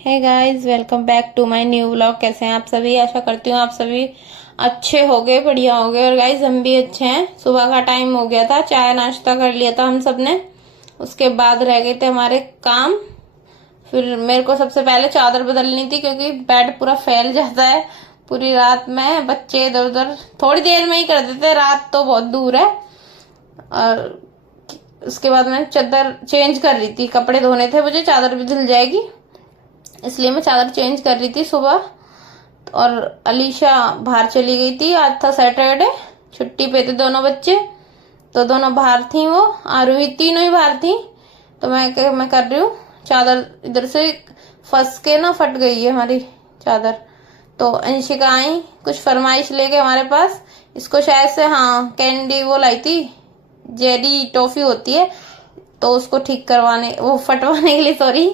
Hey guys, welcome back to my new vlog. कैसे हैं आप सभी? आशा करती हूँ आप सभी अच्छे हो गए, बढ़िया हो गए। और गाइस हम भी अच्छे हैं। सुबह का टाइम हो गया था, चाय नाश्ता कर लिया था हम सब ने। उसके बाद रह गए थे हमारे काम। फिर मेरे को सबसे पहले चादर बदलनी थी क्योंकि बेड पूरा फैल जाता है पूरी रात में। बच्चे इधर उधर थोड़ी देर में ही कर देते, रात तो बहुत दूर है। और उसके बाद मैं चादर चेंज कर रही थी, कपड़े धोने थे मुझे, चादर भी धुल जाएगी इसलिए मैं चादर चेंज कर रही थी सुबह। और अलीशा बाहर चली गई थी, आज था सैटरडे, छुट्टी पे थे दोनों बच्चे, तो दोनों बाहर थी। वो आरोही तीनों ही बाहर थी। तो मैं कर रही हूँ चादर, इधर से फंस के ना फट गई है हमारी चादर। तो अंशिका आई कुछ फरमाइश लेके हमारे पास। इसको शायद से हाँ कैंडी वो लाई थी, जेरी टॉफी होती है, तो उसको ठीक करवाने, वो फटवाने के लिए, सॉरी,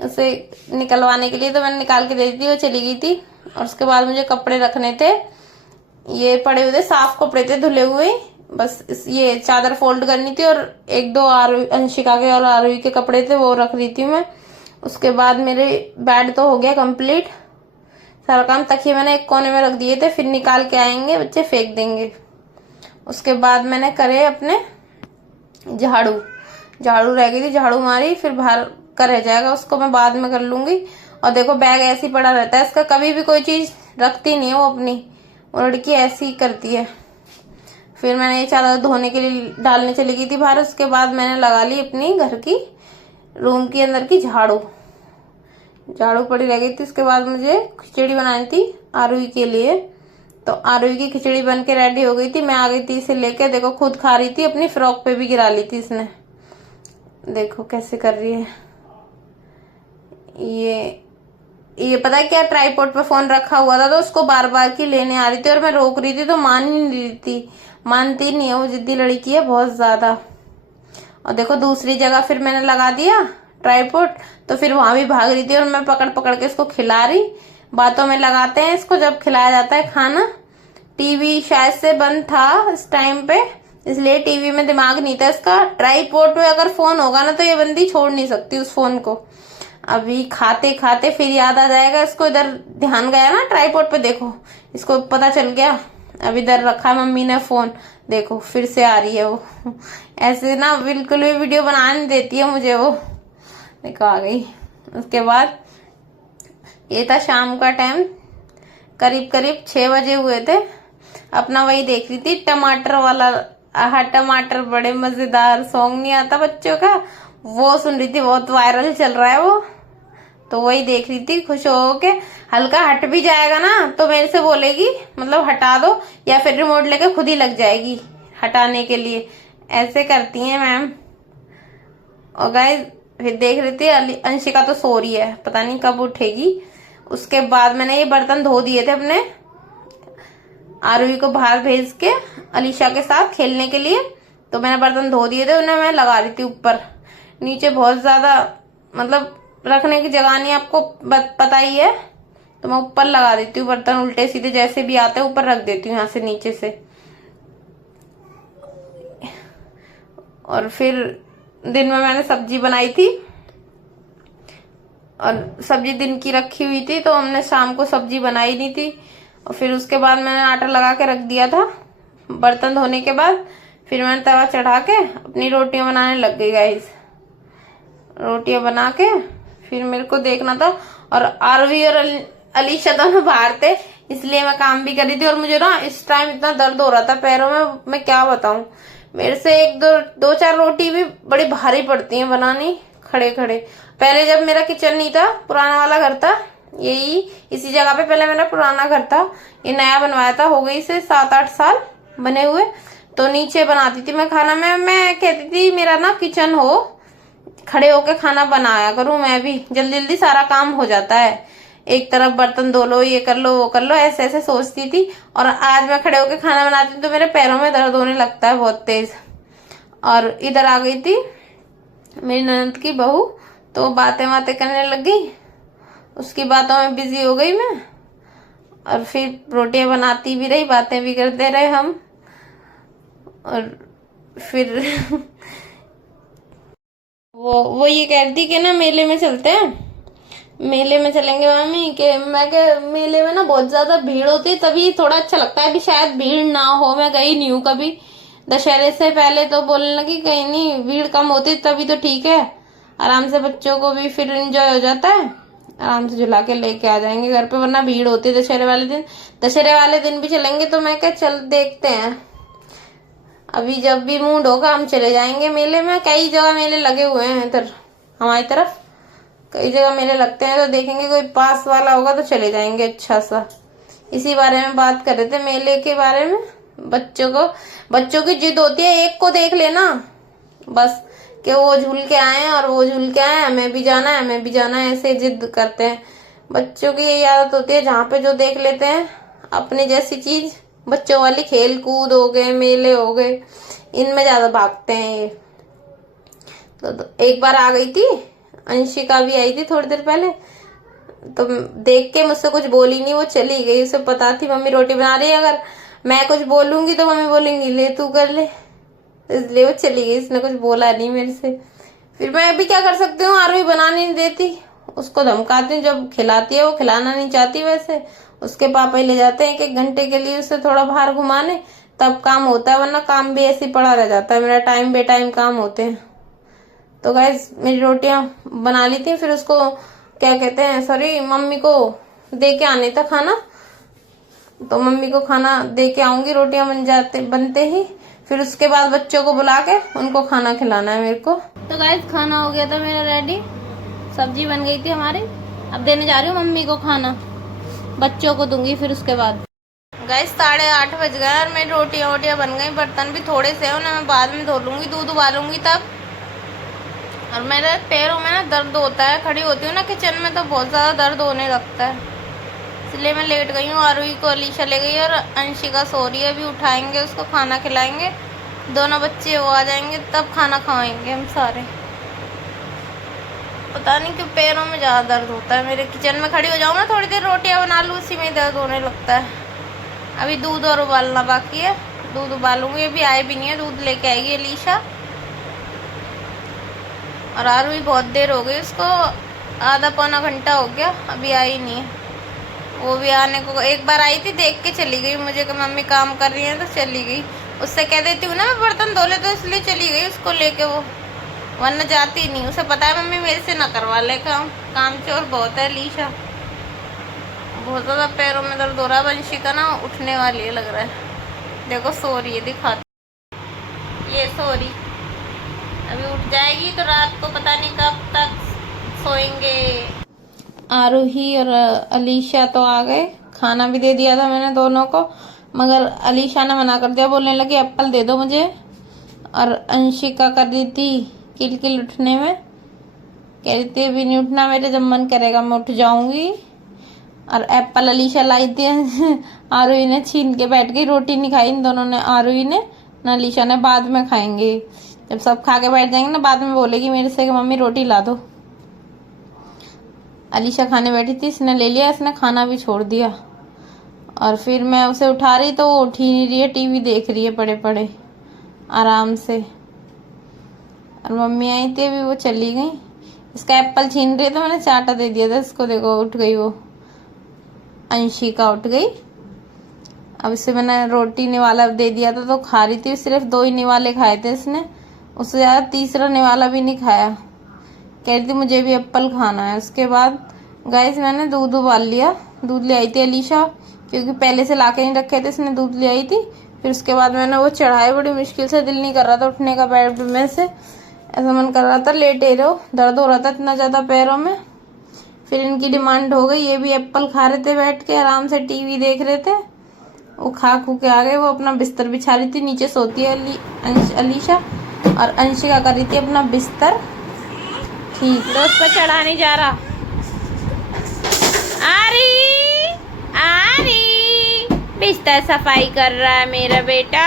उसे निकलवाने के लिए। तो मैंने निकाल के दे दी थी, वो चली गई थी। और उसके बाद मुझे कपड़े रखने थे, ये पड़े हुए थे, साफ कपड़े थे धुले हुए। बस ये चादर फोल्ड करनी थी और एक दो अंशिका के और आरोही के कपड़े थे, वो रख रही थी मैं। उसके बाद मेरे बेड तो हो गया कंप्लीट सारा काम। तकिए मैंने एक कोने में रख दिए थे, फिर निकाल के आएंगे बच्चे, फेंक देंगे। उसके बाद मैंने करे अपने झाड़ू, झाड़ू रह गई थी, झाड़ू मारी। फिर बाहर का रह जाएगा, उसको मैं बाद में कर लूंगी। और देखो बैग ऐसे ही पड़ा रहता है इसका, कभी भी कोई चीज रखती नहीं है वो अपनी, वो लड़की ऐसी ही करती है। फिर मैंने ये चादर धोने के लिए डालने चली गई थी बाहर। उसके बाद मैंने लगा ली अपनी घर की, रूम के अंदर की झाड़ू, झाड़ू पड़ी रह गई थी। उसके बाद मुझे खिचड़ी बनानी थी आरुई के लिए, तो आरुई की खिचड़ी बन के रेडी हो गई थी। मैं आ गई थी इसे लेके, देखो खुद खा रही थी, अपनी फ्रॉक पे भी गिरा ली थी इसने, देखो कैसे कर रही है। ये पता है क्या, ट्राईपोड पे फोन रखा हुआ था तो उसको बार बार की लेने आ रही थी और मैं रोक रही थी तो मान ही नहीं रही थी। मानती नहीं है वो, जिद्दी लड़की है बहुत ज्यादा। और देखो दूसरी जगह फिर मैंने लगा दिया ट्राईपोड, तो फिर वहां भी भाग रही थी और मैं पकड़ पकड़ के इसको खिला रही। बातों में लगाते हैं इसको जब खिलाया जाता है खाना। टीवी शायद से बंद था इस टाइम पे, इसलिए टीवी में दिमाग नहीं था इसका। ट्राईपोड पे अगर फोन होगा ना तो ये बंदी छोड़ नहीं सकती उस फोन को। अभी खाते खाते फिर याद आ जाएगा इसको, इधर ध्यान गया ना ट्राईपोड पे, देखो इसको पता चल गया। अब इधर रखा मम्मी ने फोन, देखो फिर से आ रही है वो। ऐसे ना बिल्कुल भी वीडियो बना नहीं देती है मुझे वो, देखो आ गई। उसके बाद ये था शाम का टाइम, करीब करीब 6 बजे हुए थे। अपना वही देख रही थी टमाटर वाला, आहा टमाटर बड़े मजेदार सॉन्ग नहीं आता बच्चों का, वो सुन रही थी, बहुत वायरल चल रहा है वो। तो वही देख रही थी खुश हो के। हल्का हट भी जाएगा ना तो मेरे से बोलेगी, मतलब हटा दो, या फिर रिमोट लेके खुद ही लग जाएगी हटाने के लिए, ऐसे करती हैं मैम। और गाइस फिर देख रही थी अंशिका तो सो रही है, पता नहीं कब उठेगी। उसके बाद मैंने ये बर्तन धो दिए थे अपने, आरुई को बाहर भेज के अलीशा के साथ खेलने के लिए। तो मैंने बर्तन धो दिए थे, उन्हें मैं लगा रही थी ऊपर। नीचे बहुत ज्यादा मतलब रखने की जगह नहीं, आपको पता ही है, तो मैं ऊपर लगा देती हूँ बर्तन, उल्टे सीधे जैसे भी आते हैं ऊपर रख देती हूँ यहाँ से नीचे से। और फिर दिन में मैंने सब्जी बनाई थी, और सब्जी दिन की रखी हुई थी तो हमने शाम को सब्जी बनाई नहीं थी। और फिर उसके बाद मैंने आटा लगा के रख दिया था बर्तन धोने के बाद। फिर मैंने तवा चढ़ा के अपनी रोटियां बनाने लग गई गाइस। रोटियां बना के फिर मेरे को देखना था, और आरवी और अलीशा दोनों बाहर थे, इसलिए मैं काम भी कर रही थी। और मुझे ना इस टाइम इतना दर्द हो रहा था पैरों में, मैं क्या बताऊं। मेरे से एक दो चार रोटी भी बड़ी भारी पड़ती है बनानी खड़े खड़े। पहले जब मेरा किचन नहीं था, पुराना वाला घर था, यही इसी जगह पे पहले मेरा पुराना घर था, ये नया बनवाया था, हो गई से 7-8 साल बने हुए। तो नीचे बनाती थी मैं खाना, मैं कहती थी मेरा ना किचन हो, खड़े होके खाना बनाया करूं मैं भी, जल्दी जल्दी सारा काम हो जाता है, एक तरफ बर्तन धो लो, ये कर लो वो कर लो, ऐसे ऐसे सोचती थी। और आज मैं खड़े होके खाना बनाती हूँ तो मेरे पैरों में दर्द होने लगता है बहुत तेज। और इधर आ गई थी मेरी ननद की बहू, तो बातें बातें करने लग गई, उसकी बातों में बिजी हो गई मैं। और फिर रोटियां बनाती भी रही, बातें भी करते रहे हम। और फिर वो ये कहती कि ना मेले में चलते हैं, मेले में चलेंगे मम्मी के? मैं के मेले में ना बहुत ज्यादा भीड़ होती है, तभी थोड़ा अच्छा लगता है। अभी शायद भीड़ ना हो, मैं गई नहीं हूँ कभी। दशहरे से पहले तो बोलने लगी कहीं नहीं, भीड़ कम होती तभी तो ठीक है। आराम से बच्चों को भी फिर एंजॉय हो जाता है, आराम से झुला के लेके आ जाएंगे घर पे, वरना भीड़ होती है दशहरे वाले दिन। दशहरे वाले दिन भी चलेंगे तो मैं क्या, चल देखते हैं। अभी जब भी मूड होगा हम चले जाएंगे मेले में। कई जगह मेले लगे हुए हैं इधर हमारी तरफ, कई जगह मेले लगते हैं, तो देखेंगे कोई पास वाला होगा तो चले जाएंगे अच्छा सा। इसी बारे में बात कर रहे थे, मेले के बारे में। बच्चों की जिद होती है, एक को देख लेना बस, कि वो झूल के आए और वो झूल के आए, हमें भी जाना है हमें भी जाना है, ऐसे जिद करते हैं। बच्चों की यही आदत होती है, जहाँ पे जो देख लेते हैं अपनी जैसी चीज, बच्चों वाली खेल कूद हो गए, मेले हो गए, इनमें ज्यादा भागते हैं ये। तो एक बार आ गई थी, अंशिका भी आई थी थोड़ी देर पहले, तो देख के मुझसे कुछ बोली नहीं, वो चली गई। उसे पता थी मम्मी रोटी बना रही है, अगर मैं कुछ बोलूंगी तो मम्मी बोलेंगी ले तू कर ले, इसलिए वो चली गई। इसने कुछ बोला नहीं मेरे से। फिर मैं अभी क्या कर सकती हूँ, आरोही बनाने नहीं देती, उसको धमकाती हूँ। जब खिलाती है वो खिलाना नहीं चाहती, वैसे उसके पापा ही ले जाते हैं 1-1 घंटे के लिए उसे थोड़ा बाहर घुमाने, तब काम होता है, वरना काम भी ऐसे ही पड़ा रह जाता है मेरा। टाइम बे टाइम काम होते हैं। तो गाइस मेरी रोटियां बना ली थी, फिर उसको क्या कहते हैं, सॉरी, मम्मी को दे के आने था खाना, तो मम्मी को खाना दे के आऊंगी रोटियां बनते ही। फिर उसके बाद बच्चों को बुला के उनको खाना खिलाना है मेरे को। तो गाइस खाना हो गया था मेरा रेडी, सब्जी बन गई थी हमारी, अब देने जा रही हूँ मम्मी को खाना, बच्चों को दूंगी फिर उसके बाद। गाइस 8:30 बज गए और मेरी रोटियां बन गई, बर्तन भी थोड़े से हैं, उन्हें मैं बाद में धो लूंगी, दूध उबालूंगी तब। और मेरे पैरों में ना दर्द होता है, खड़ी होती हूँ ना किचन में तो बहुत ज़्यादा दर्द होने लगता है, इसलिए मैं लेट गई हूँ। आरुई को अलीशा ले गई और अंशिका सो रही है, अभी उठाएंगे उसको, खाना खिलाएंगे, दोनों बच्चे वो आ जाएंगे तब खाना खाएंगे हम सारे। पता नहीं क्यों पैरों में ज़्यादा दर्द होता है मेरे, किचन में खड़ी हो जाऊँ ना थोड़ी देर रोटियाँ बना लूँ, उसी में दर्द होने लगता है। अभी दूध और उबालना बाकी है, दूध उबालूंगी, अभी आए भी नहीं है, दूध लेके आएगी अलीशा। और आरुई बहुत देर हो गई, उसको आधा पौना घंटा हो गया, अभी आई नहीं है। वो भी आने को एक बार आई थी, देख के चली गई मुझे कि मम्मी काम कर रही है, तो चली गई। उससे कह देती हूँ ना मैं बर्तन धो ले, तो इसलिए चली गई उसको लेके वो, वरना जाती नहीं। उसे पता है मम्मी मेरे से ना करवा ले काम चोर बहुत है अलीशा। बहुत ज़्यादा पैरों में दर्द हो रहा है, वंशिका ना उठने वाली है लग रहा है, देखो सो रही है, दिखाती, ये सो रही, अभी उठ जाएगी तो रात को पता नहीं कब तक सोएंगे। आरोही और अलीशा तो आ गए, खाना भी दे दिया था मैंने दोनों को, मगर अलीशा ने मना कर दिया, बोलने लगी एप्पल दे दो मुझे। और अंशिका कर रही थी किलकिल उठने में, कह रही थी अभी नहीं उठना मेरे, जब मन करेगा मैं उठ जाऊंगी। और एप्पल अलीशा लाई थी आरोही ने छीन के बैठ गई, रोटी नहीं खाई इन दोनों ने, आरोही ने ना अलीशा ने, बाद में खाएंगे जब सब खा के बैठ जाएंगे ना, बाद में बोलेगी मेरे से कि मम्मी रोटी ला दो। अलीशा खाने बैठी थी, इसने ले लिया, इसने खाना भी छोड़ दिया। और फिर मैं उसे उठा रही तो वो उठ ही नहीं रही है, टीवी देख रही है पड़े पड़े आराम से। और मम्मी आई थी अभी, वो चली गई। इसका एप्पल छीन रही तो मैंने चाटा दे दिया था इसको, देखो उठ गई वो, अंशिका उठ गई। अब इसे मैंने रोटी निवाला दे दिया था तो खा रही थी, सिर्फ 2 ही निवाले खाए थे इसने, उससे ज़्यादा तीसरा निवाला भी नहीं खाया। कह रही थी मुझे भी एप्पल खाना है। उसके बाद गाइस मैंने दूध उबाल लिया, दूध ले आई थी अलीशा, क्योंकि पहले से ला के नहीं रखे थे, इसने दूध ले आई थी। फिर उसके बाद मैंने वो चढ़ाए, बड़ी मुश्किल से, दिल नहीं कर रहा था उठने का बेड में से, ऐसा मन कर रहा था लेटे रहो, दर्द हो रहा था इतना ज़्यादा पैरों में। फिर इनकी डिमांड हो गई, ये भी एप्पल खा रहे थे बैठ के, आराम से टीवी देख रहे थे, वो खा खू के आ गए। वो अपना बिस्तर बिछा रही थी, नीचे सोती है अलीशा, और अंशिका कर रही थी अपना बिस्तर ठीक, तो उस पर चढ़ा नहीं जा रहा। आरी बिस्तर सफाई कर रहा है मेरा बेटा,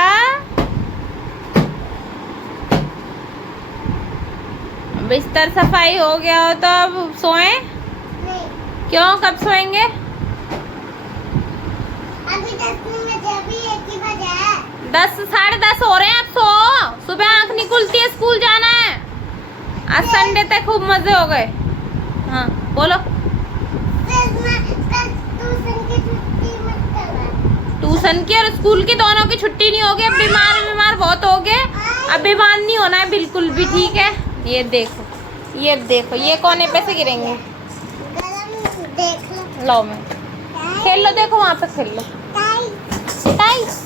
बिस्तर सफाई हो गया हो तो अब सोए? क्यों, कब सोएंगे? अभी 10 मिनट, अभी 1 बजे है, 10 साढ़े 10 हो रहे हैं, अब सो, सुबह आंख नहीं खुलती है, स्कूल जाना है। आज संडे तक खूब मजे हो गए। हाँ बोलो। ट्यूशन की और स्कूल की दोनों की छुट्टी नहीं होगी। अब बीमार बहुत हो गए, अब बीमार नहीं होना है बिल्कुल भी, ठीक है। ये देखो ये कोने पे से गिरेंगे। गरम देख लो। लो मैं खेल लो, देखो वहां पे खेल लो। टाइस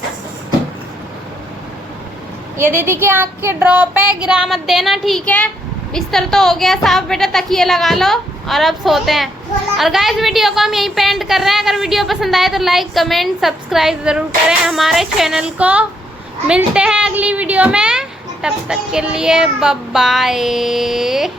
ये दीदी की आँख के ड्रॉप है, गिरा मत देना, ठीक है। बिस्तर तो हो गया साफ बेटा, तकिए लगा लो और अब सोते हैं। और गाइस वीडियो को हम यहीं पे एंड कर रहे हैं। अगर वीडियो पसंद आए तो लाइक कमेंट सब्सक्राइब जरूर करें हमारे चैनल को। मिलते हैं अगली वीडियो में, तब तक के लिए बाय बाय।